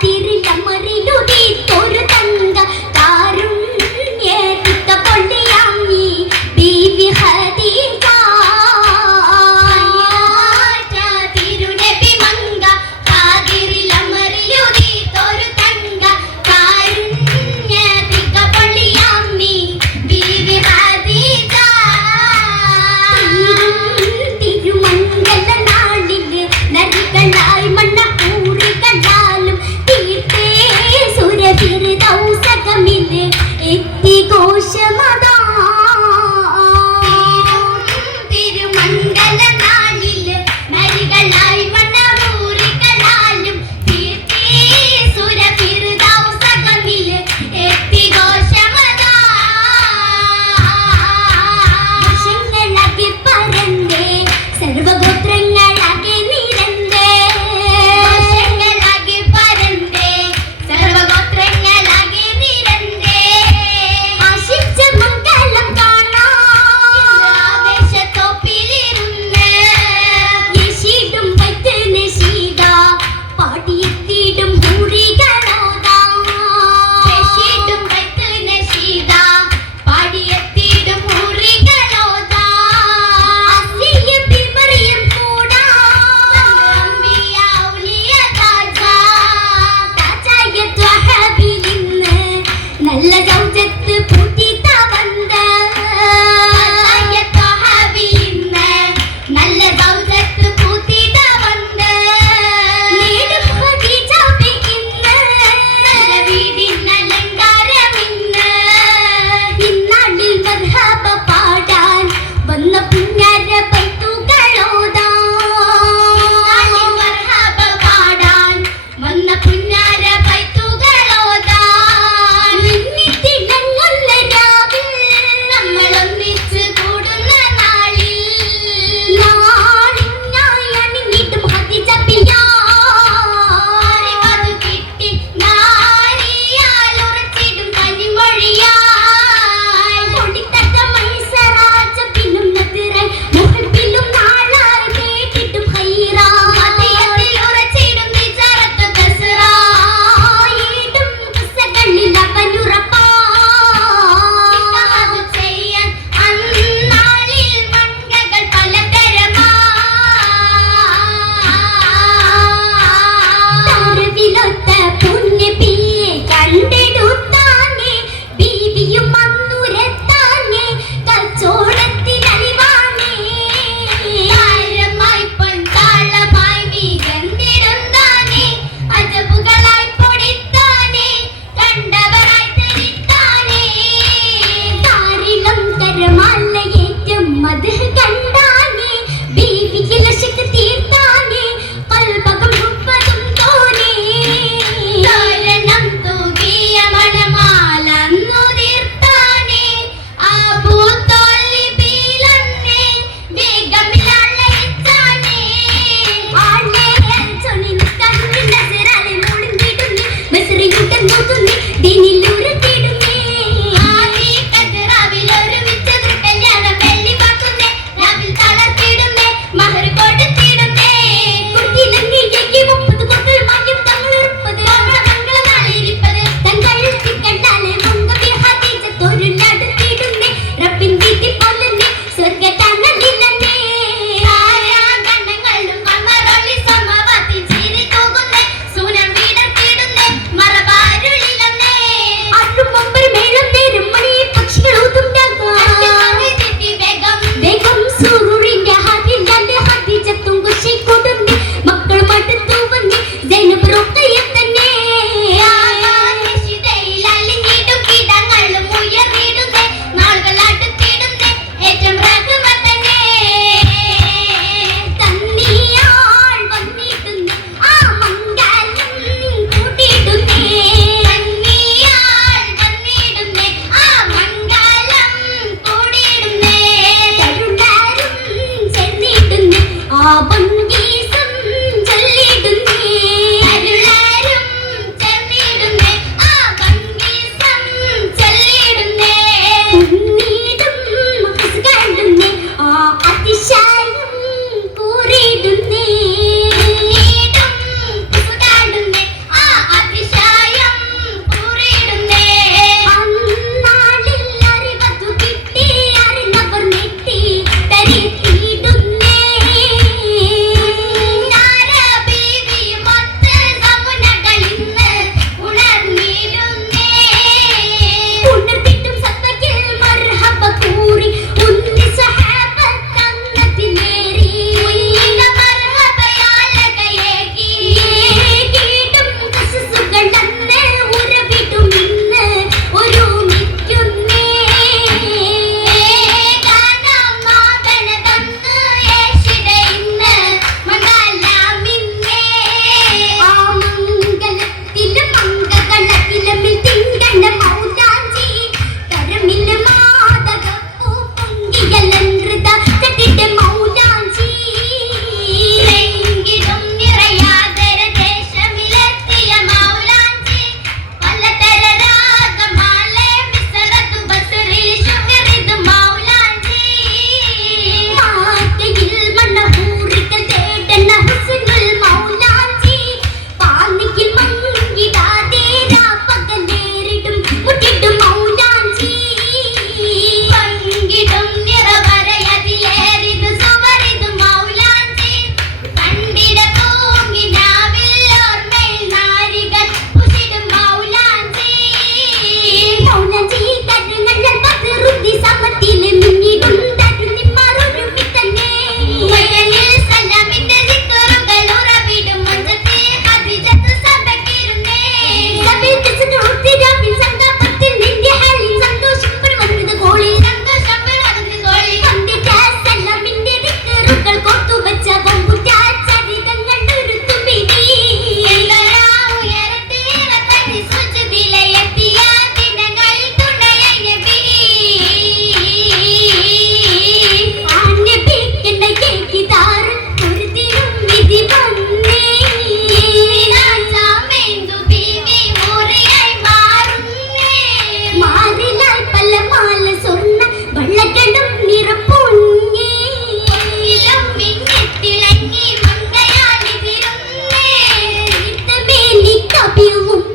ti be